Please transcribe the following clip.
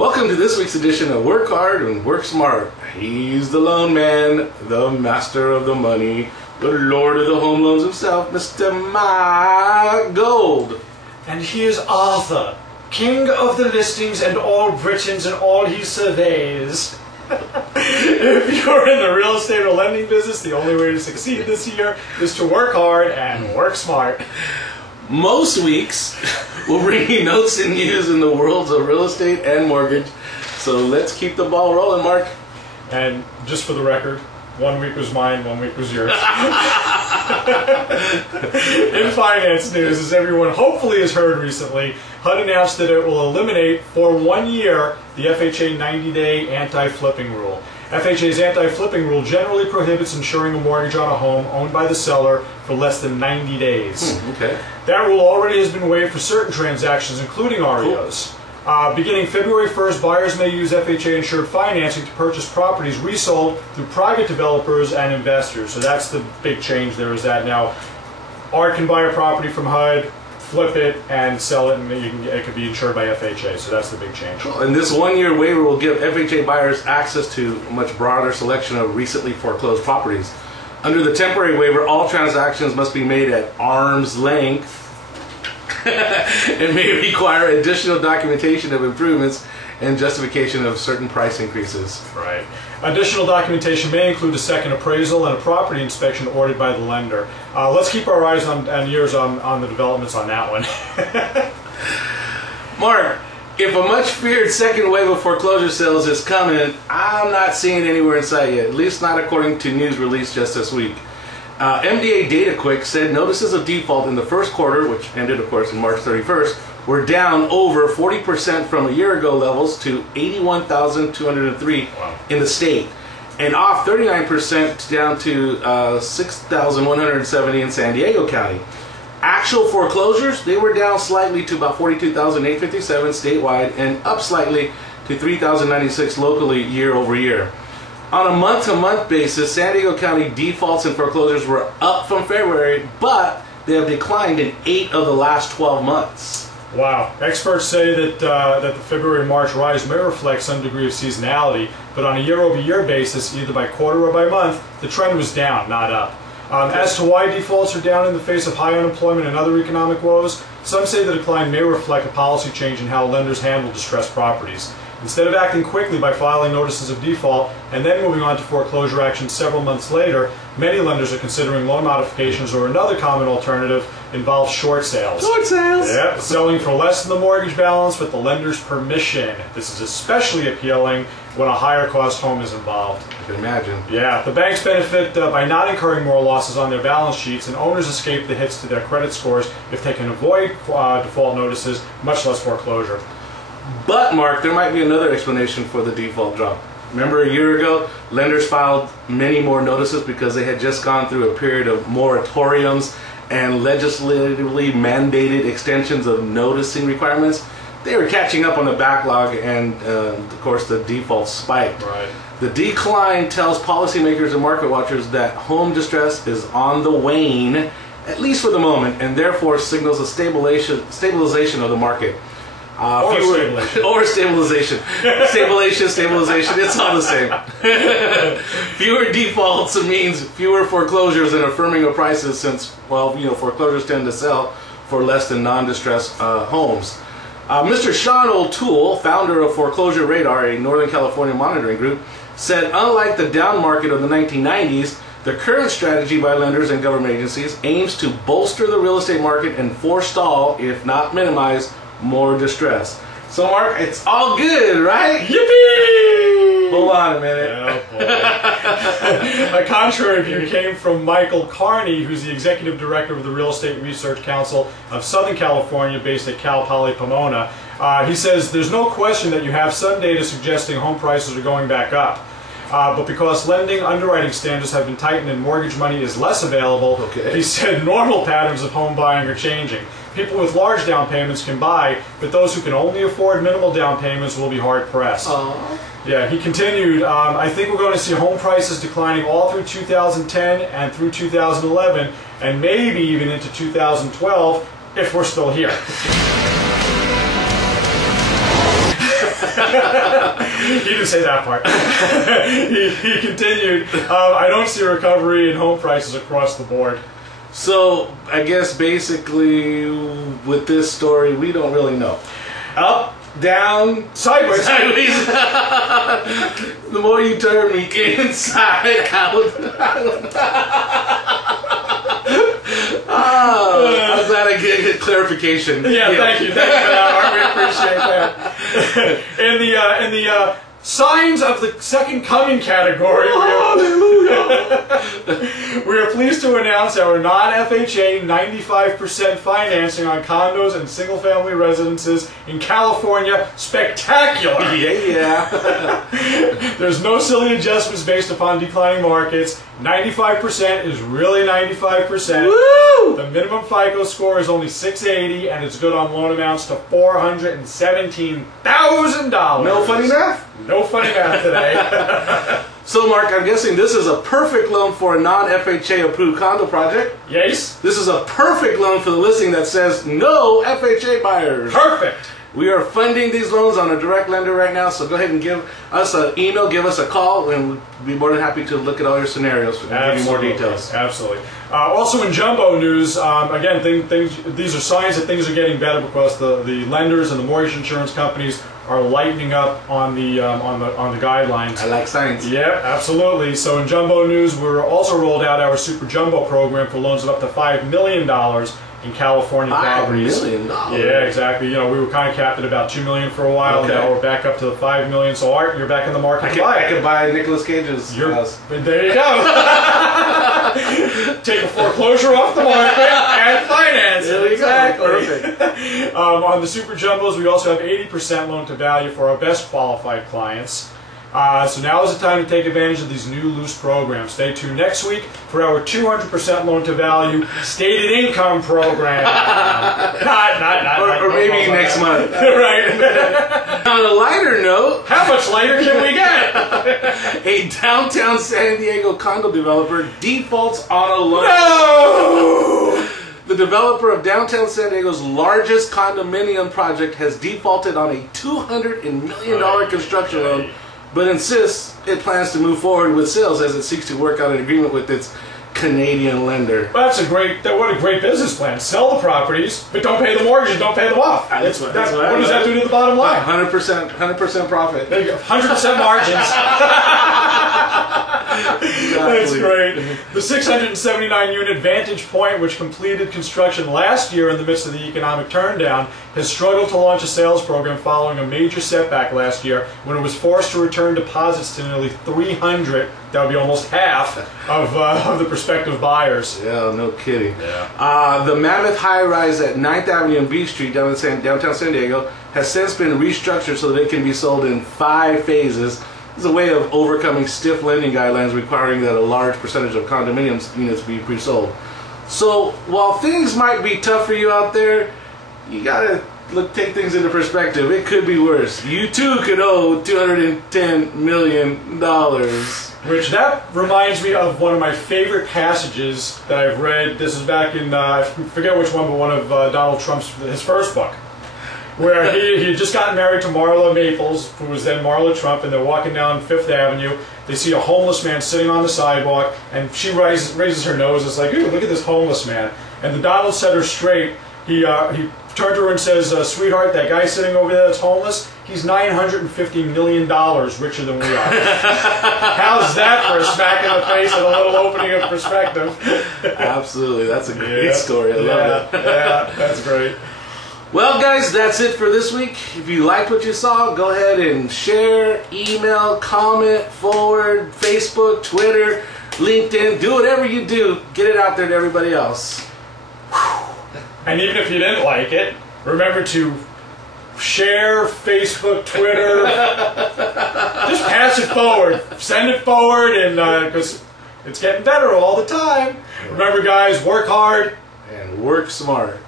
Welcome to this week's edition of Work Hard and Work Smart. He's the loan man, the master of the money, the lord of the home loans himself, Mr. Mike Gold. And he is Arthur, king of the listings and all Britons and all he surveys. If you're in the real estate or lending business, the only way to succeed this year is to work hard and work smart. Most weeks, we'll bring you notes and news in the worlds of real estate and mortgage. So let's keep the ball rolling, Mark. And just for the record, 1 week was mine, 1 week was yours. In finance news, as everyone hopefully has heard recently, HUD announced that it will eliminate for 1 year the FHA 90-day anti-flipping rule. FHA's anti-flipping rule generally prohibits insuring a mortgage on a home owned by the seller for less than 90 days. Okay. That rule already has been waived for certain transactions, including REOs. Beginning February 1st, buyers may use FHA-insured financing to purchase properties resold through private developers and investors. So that's the big change there, is that now Art can buy a property from HUD, flip it, and sell it, and it could be insured by FHA. So that's the big change. Cool. And this 1 year waiver will give FHA buyers access to a much broader selection of recently foreclosed properties. Under the temporary waiver, all transactions must be made at arm's length and may require additional documentation of improvements and justification of certain price increases. Right. Additional documentation may include a second appraisal and a property inspection ordered by the lender. Let's keep our eyes and ears on the developments on that one. Mark, if a much feared second wave of foreclosure sales is coming, I'm not seeing it anywhere in sight yet, at least not according to news released just this week. MDA DataQuick said notices of default in the first quarter, which ended, of course, on March 31st, were down over 40% from a year ago levels to 81,203 in the state, and off 39% down to 6,170 in San Diego County. Actual foreclosures, they were down slightly to about 42,857 statewide and up slightly to 3,096 locally year over year. On a month-to-month basis, San Diego County defaults and foreclosures were up from February, but they have declined in 8 of the last 12 months. Wow. Experts say that the February-March rise may reflect some degree of seasonality, but on a year-over-year basis, either by quarter or by month, the trend was down, not up. As to why defaults are down in the face of high unemployment and other economic woes, some say the decline may reflect a policy change in how lenders handle distressed properties. Instead of acting quickly by filing notices of default and then moving on to foreclosure action several months later, many lenders are considering loan modifications, or another common alternative involves short sales. Short sales? Yep, selling for less than the mortgage balance with the lender's permission. This is especially appealing when a higher cost home is involved. I can imagine. Yeah, the banks benefit by not incurring more losses on their balance sheets, and owners escape the hits to their credit scores if they can avoid default notices, much less foreclosure. But, Mark, there might be another explanation for the default drop. Remember a year ago, lenders filed many more notices because they had just gone through a period of moratoriums and legislatively mandated extensions of noticing requirements. They were catching up on the backlog, and of course the default spiked. Right. The decline tells policymakers and market watchers that home distress is on the wane, at least for the moment, and therefore signals a stabilization of the market. Or stabilization. Stabilization, it's all the same. Fewer defaults means fewer foreclosures and a firming of prices, since, well, foreclosures tend to sell for less than non-distressed homes. Mr. Sean O'Toole, founder of Foreclosure Radar, a Northern California monitoring group, said unlike the down market of the 1990s, the current strategy by lenders and government agencies aims to bolster the real estate market and forestall, if not minimize, more distress. So, Mark, it's all good, right? Yippee! Hold on a minute. Oh, boy. A contrary view came from Michael Carney, who's the executive director of the Real Estate Research Council of Southern California, based at Cal Poly Pomona. He says there's no question that you have some data suggesting home prices are going back up. But because lending underwriting standards have been tightened and mortgage money is less available, he said normal patterns of home buying are changing. People with large down payments can buy, but those who can only afford minimal down payments will be hard-pressed. Yeah, he continued, I think we're going to see home prices declining all through 2010 and through 2011, and maybe even into 2012, if we're still here. He didn't say that part. He continued, I don't see a recovery in home prices across the board. So, I guess basically with this story, we don't really know. Up, down, Sideways. sideways. The more you turn me inside out. I'm glad I get clarification. Yeah, thank you. Thank you for that, Art. We appreciate that. In the signs of the second coming category, we are pleased to announce our non-FHA 95% financing on condos and single-family residences in California. Spectacular! Yeah. There's no silly adjustments based upon declining markets. 95% is really 95%. Woo! The minimum FICO score is only 680, and it's good on loan amounts to $417,000. No funny math? No funny math today. So, Mark, I'm guessing this is a perfect loan for a non-FHA approved condo project. Yes? This is a perfect loan for the listing that says no FHA buyers. Perfect! We are funding these loans on a direct lender right now, so go ahead and give us an email, give us a call, and we'll be more than happy to look at all your scenarios and give you more details. Absolutely. Also in jumbo news, again, these are signs that things are getting better because the lenders and the mortgage insurance companies are lightening up on the guidelines. I like science. Yep, absolutely. So in jumbo news, we're also rolled out our super jumbo program for loans of up to $5 million in California properties. $5 million? Yeah, exactly. You know, we were kind of capped at about $2 million for a while. Okay. Now we're back up to the $5 million. So Art, you're back in the market to buy I could buy Nicolas Cage's house. There you go. Take a foreclosure off the market and finance it. There you Exactly. go. Perfect. On the super jumbos, we also have 80% loan to value for our best qualified clients. So now is the time to take advantage of these new loose programs. Stay tuned next week for our 200% loan to value stated income program. Or maybe next month. Right. On a lighter note, How much later can we get? a downtown San Diego condo developer defaults on a loan. No! The developer of downtown San Diego's largest condominium project has defaulted on a $200 million construction loan, but insists it plans to move forward with sales as it seeks to work out an agreement with its Canadian lender. Well, what a great business plan. Sell the properties, but don't pay the mortgage and don't pay them off. What does that do to the bottom line? 100% profit. There you go. 100% margins. That's great. The 679-unit Vantage Point, which completed construction last year in the midst of the economic turndown, has struggled to launch a sales program following a major setback last year when it was forced to return deposits to nearly 300. That would be almost half of the prospective buyers. Yeah, no kidding. Yeah. The Mammoth high-rise at 9th Avenue and B Street downtown San Diego has since been restructured so that it can be sold in 5 phases. It's a way of overcoming stiff lending guidelines requiring that a large percentage of condominiums units be pre-sold. So while things might be tough for you out there, you gotta take things into perspective. It could be worse. You too could owe $210 million. Which that reminds me of one of my favorite passages that I've read. This is back in, I forget which one, but one of Donald Trump's, his first book, where he had just gotten married to Marla Maples, who was then Marla Trump, and they're walking down 5th Avenue. They see a homeless man sitting on the sidewalk, and she raises her nose. It's like, ooh, look at this homeless man. And the Donald set her straight. He turned to her and says, sweetheart, that guy sitting over there that's homeless, he's $950 million richer than we are. How's that for a smack in the face and a little opening of perspective? Absolutely. That's a great story. I love it. Yeah, that's great. Well, guys, that's it for this week. If you liked what you saw, go ahead and share, email, comment, forward, Facebook, Twitter, LinkedIn. Do whatever you do. Get it out there to everybody else. And even if you didn't like it, remember to share, Facebook, Twitter. Just pass it forward. Send it forward, and because it's getting better all the time. Remember, guys, work hard and work smart.